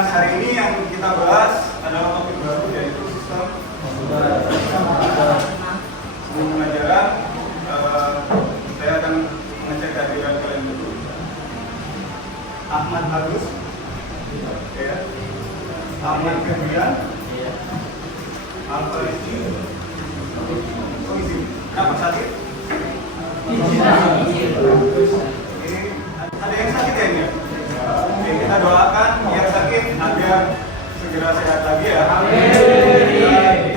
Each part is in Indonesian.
Dan hari ini yang kita bahas adalah topik baru, yaitu sistem pembelajaran. Saya akan mengecek kehadiran kalian dulu. Ahmad Agus, ya. Ahmad Kebian, Al-Farizi, kenapa sakit? Ada yang sakit ya ini? Oke, kita doakan yang sakit agar segera sehat lagi ya.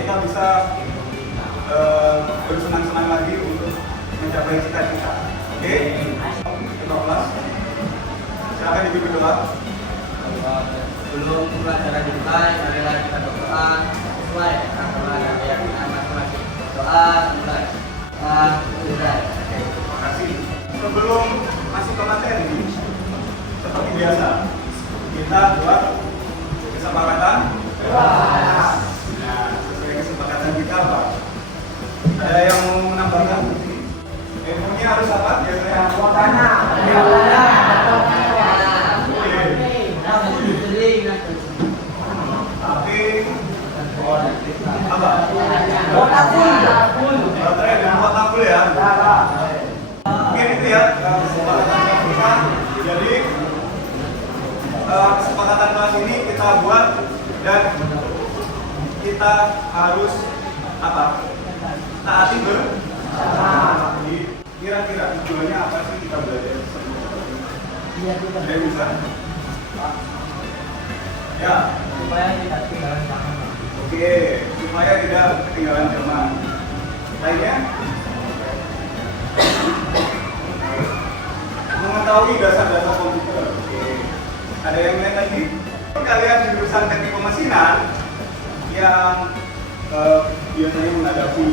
Kita bisa bersenang-senang lagi untuk mencapai cita-cita. Oke, kita kelas. Silakan ibu berdoa. Sebelum pelajaran dimulai, marilah kita berdoa sesuai dengan keyakinan masing-masing. Doa mulai. Terima kasih. Sebelum masuk ke materi, seperti biasa, kita buat kesepakatan. Nah, sesuai kesepakatan kita apa? Ada yang mau menambahkan? Ilmunya harus apa? Biasanya tapi apa? Baterai dan portable ya. Mungkin itu ya kesepakatan kita. Jadi kesepakatan kelas ini kita buat dan kita harus apa? Taati bersama. Jadi kira-kira tujuannya apa sih kita belajar? Ada bisa? Ya. Supaya tidak ketinggalan zaman. Oke, supaya tidak ketinggalan zaman. Lainnya? Mengetahui dasar-dasar komputer. Oke. Ada yang lain lagi? Kalian di jurusan teknik pemesinan yang biasanya menghadapi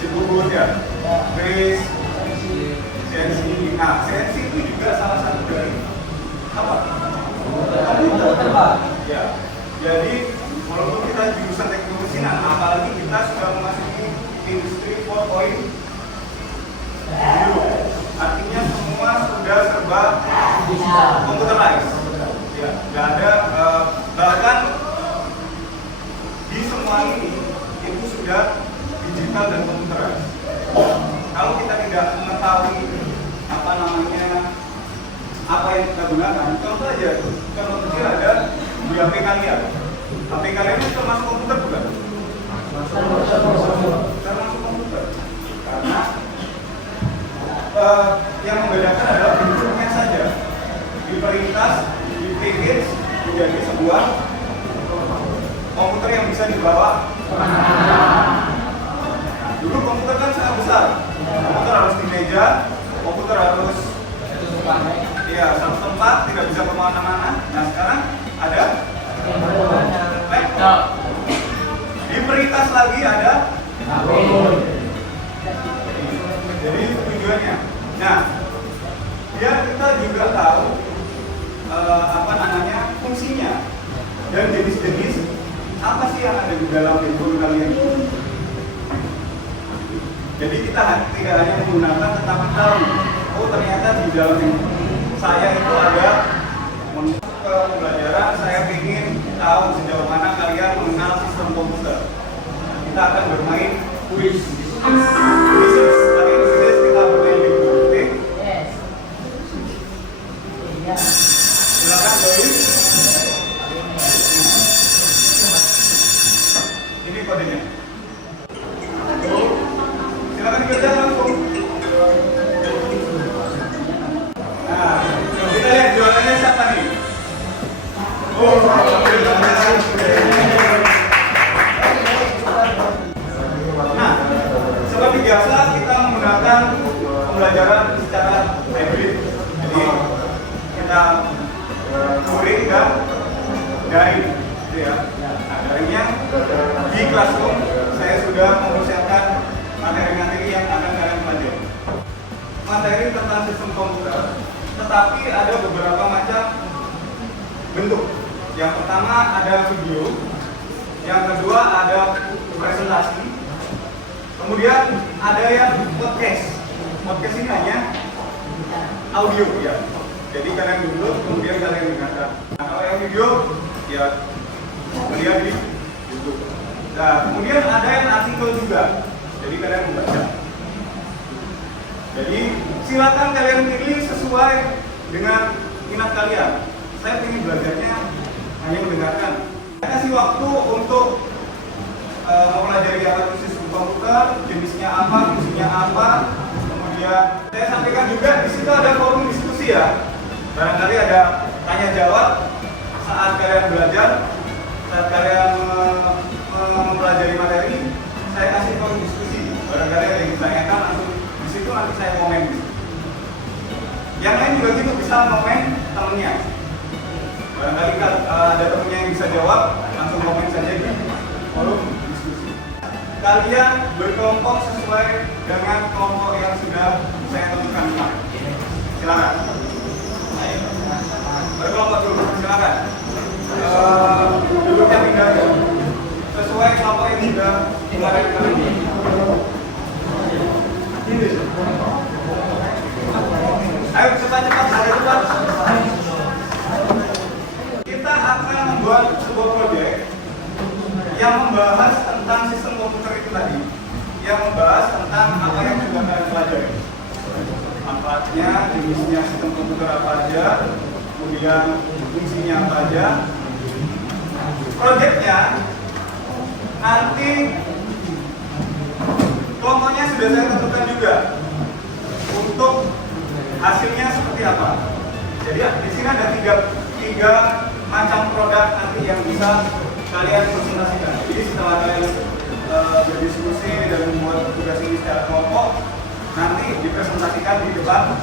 sibuk ya, base, CNC. Nah, CNC itu juga salah satu dari apa? Komputer. Ya. Jadi walaupun kita jurusan teknik pemesinan, apalagi kita sudah memasuki industri 4.0, artinya semua sudah serba computerized. Ya, nggak ada bahkan di semua ini itu sudah digital dan computerized. Kalau kita tidak mengetahui apa namanya, apa yang kita gunakan, contoh aja, contoh kecil ada di HP kalian. HP kalian itu termasuk komputer bukan? Termasuk komputer. Karena yang membedakan adalah bentuknya saja. Diperintas, dipackage menjadi sebuah komputer yang bisa dibawa. Dulu komputer kan sangat besar. Komputer harus di meja, komputer harus satu tempat, tidak bisa kemana-mana. Nah sekarang ada laptop. Diperintas lagi ada. Jadi itu tujuannya. Nah, biar kita juga tahu apa namanya fungsinya dan jenis-jenis apa sih yang ada di dalam handphone kalian. Jadi kita tidak hanya menggunakan, tetapi tahu, oh ternyata di dalam handphone saya itu ada. Untuk pembelajaran saya ingin tahu sejauh mana kalian mengenal sistem komputer. Kita akan bermain quiz. Tapi quiz kita bermain di grup. Oke? Silakan Boy. Ini kodenya. Silakan kerja langsung. Nah, kita lihat jualannya siapa nih? Nah, seperti biasa kita menggunakan pembelajaran secara hybrid. Jadi kita touring dan daring, gitu ya. Nah, daringnya di Classroom saya sudah mempersiapkan materi-materi yang akan kalian pelajari. Materi tentang sistem komputer, tetapi ada beberapa macam bentuk. Yang pertama ada video, yang kedua ada presentasi, kemudian ada yang podcast. Podcast ini hanya audio ya. Jadi kalian duduk, kemudian kalian dengarkan. Nah, kalau yang video, ya melihat di YouTube. Nah, kemudian ada yang artikel juga. Jadi kalian membaca. Jadi silakan kalian pilih sesuai dengan minat kalian. Saya ingin belajarnya hanya mendengarkan. Saya kasih waktu untuk mempelajari alat sistem komputer, jenisnya apa, fungsinya apa. Kemudian saya sampaikan juga di situ ada forum diskusi ya. Barangkali ada tanya jawab saat kalian belajar, saat kalian mempelajari materi, saya kasih forum diskusi. Barangkali ada yang ditanyakan langsung di situ nanti saya komen. Yang lain juga gitu bisa komen temennya. Barangkali ada temennya yang bisa jawab, langsung komen saja di forum diskusi. Kalian berkelompok sesuai dengan kelompok yang sudah saya tentukan. Silakan. Berkelompok dulu, silakan. Duduknya pindah ya. Sesuai kelompok yang sudah kemarin kami. Ayo cepat-cepat, ada cepat. Kita akan membuat sebuah proyek yang membahas tentang sistem komputer itu tadi, yang membahas tentang apa yang sudah kalian pelajari. Manfaatnya, jenisnya sistem komputer apa aja, kemudian fungsinya apa aja. Proyeknya nanti kelompoknya sudah saya tentukan juga untuk hasilnya seperti apa. Jadi di sini ada tiga macam produk nanti yang bisa kalian presentasikan. Jadi setelah kalian berdiskusi dan membuat tugas ini secara kelompok, nanti dipresentasikan di depan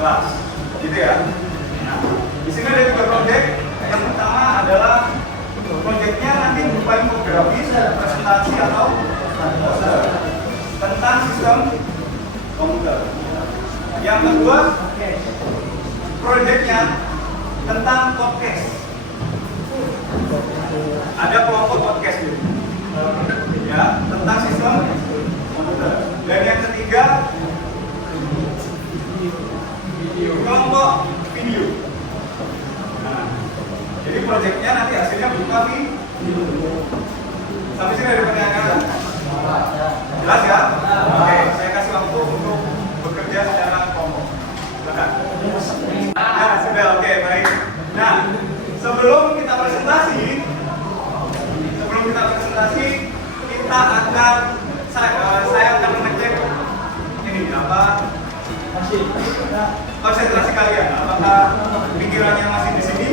kelas, gitu ya. Nah, di sini ada 3 proyek. Yang pertama adalah proyeknya nanti berupa infografis, presentasi atau poster tentang sistem komputer. Yang kedua, proyeknya tentang podcast. Ada kelompok podcast gitu, ya, tentang sistem komputer. Dan yang ketiga, kelompok video. Nah, jadi proyeknya nanti hasilnya berupa video. Sampai sini ada pertanyaan? Jelas ya? Oke, saya kasih waktu untuk bekerja secara kelompok. Silakan. Nah, sudah oke, baik. Nah, sebelum kita presentasi, kita akan saya akan mengecek ini apa konsentrasi kalian. Apakah pikirannya masih di sini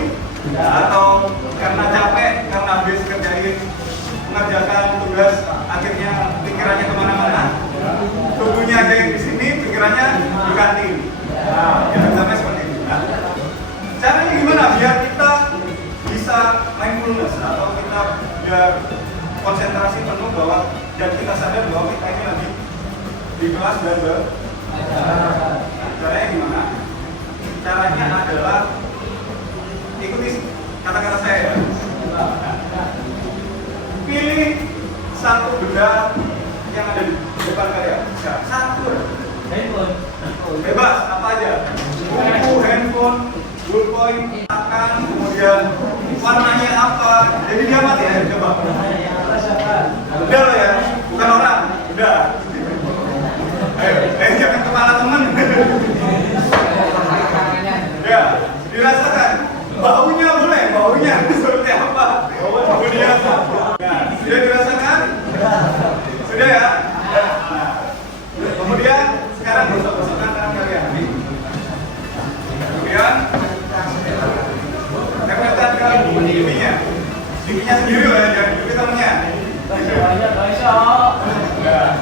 atau karena capek, karena habis mengerjakan tugas akhirnya pikirannya kemana-mana, tubuhnya aja yang di sini, pikirannya di kantin. Nah, jangan sampai seperti itu. Nah, caranya gimana biar kita bisa mindfulness atau kita biar konsentrasi penuh bahwa dan kita sadar bahwa kita ini lagi di kelas dan caranya gimana? Caranya adalah ikuti kata-kata saya ya. Pilih satu benda yang ada di depan kalian. Satu. Handphone. Bebas, apa aja. Buku, handphone, ballpoint, akan, kemudian warnanya apa. Jadi dia mati ya, coba. Udah loh ya, bukan orang. Udah. Ayo, jangan kepala temen. Ya, dirasakan. Baunya boleh, baunya seperti apa? Kemudian, nah, sudah dirasakan? Sudah ya? Nah, kemudian sekarang gosok-gosokkan tangan kalian. Kemudian, tempelkan ke pipinya. Pipinya sendiri loh ya, jangan pipi temennya. Nah,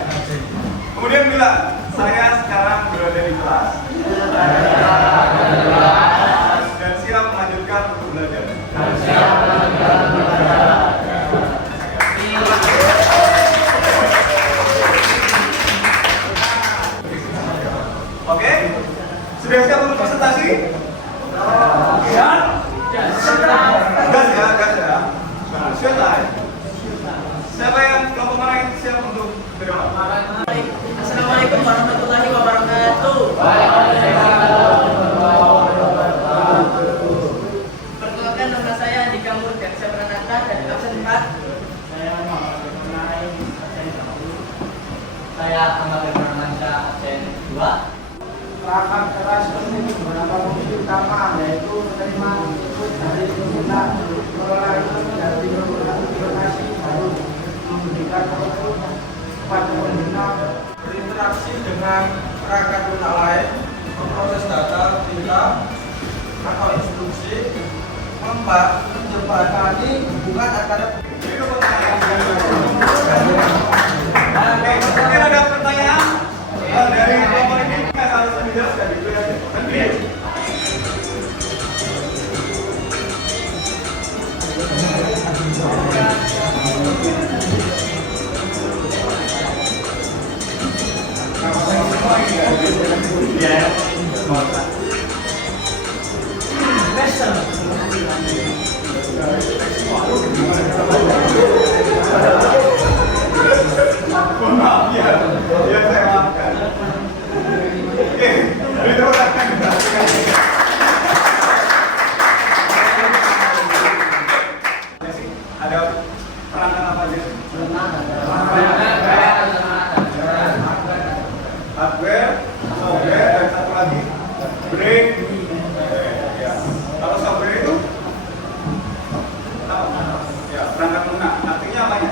kemudian bilang, saya sekarang berada di kelas. Dan siap melanjutkan untuk belajar. Oke? Sudah siap untuk presentasi? Siap? Gas ya. Siap. Siapa yang kelompok mana yang siap untuk berdebat? Assalamualaikum warahmatullahi wabarakatuh. kemudian saya menenangkan dan absen 4. Saya mengenai absen 1. Saya Ahmad Firmansyah absen 2. Rapat keras ini beberapa komisi utama, yaitu menerima input dari pemerintah, mengelola dari informasi baru, memberikan output kepada pengguna, berinteraksi dengan perangkat lunak lain, memproses data, perintah, atau instruksi, menjembatani hubungan antara Mungkin ada pertanyaan dari kelompok ini nggak harus menjelaskan itu ya. Nanti. Maaf ya, ya saya maafkan. Oke, itu akan dijelaskan. Ada perangkat apa aja? Hardware, software, dan satu lagi brain. Ya. Kalau software itu apa? Ya, perangkat lunak. Artinya apa ya?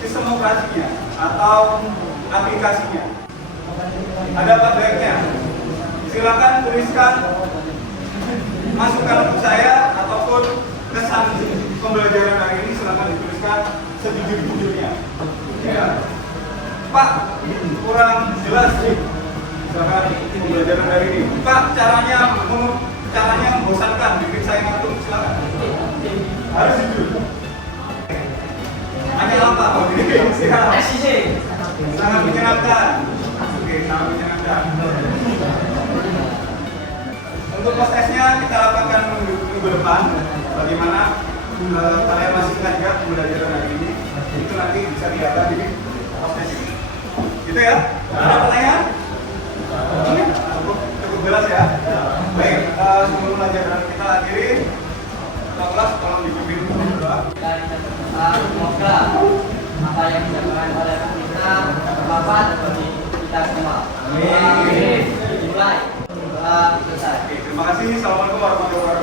Sistem operasinya atau aplikasinya. Ada apa baiknya? Silakan tuliskan masukan untuk saya ataupun kesan pembelajaran hari ini, silakan dituliskan sejujur-jujurnya. Ya. Pak, kurang jelas sih misalkan pembelajaran hari ini. Pak, caranya membosankan, bikin saya ngantuk, silakan. Harus jujur. Hanya apa? Oke, siap. Sangat menyenangkan. Oke, sangat menyenangkan. Untuk post testnya kita lakukan minggu depan. Bagaimana kalian masih ingat ya pembelajaran hari ini? Itu nanti bisa dilihat di post test ini. Gitu ya? Ada pertanyaan? Cukup jelas ya. Baik, sebelum pelajaran kita akhiri, kelas tolong dipimpin berdoa. Dan semoga apa yang disampaikan oleh kita bermanfaat bagi kita semua. Amin. Dimulai. Doa selesai. Oke, terima kasih. Assalamualaikum warahmatullahi wabarakatuh.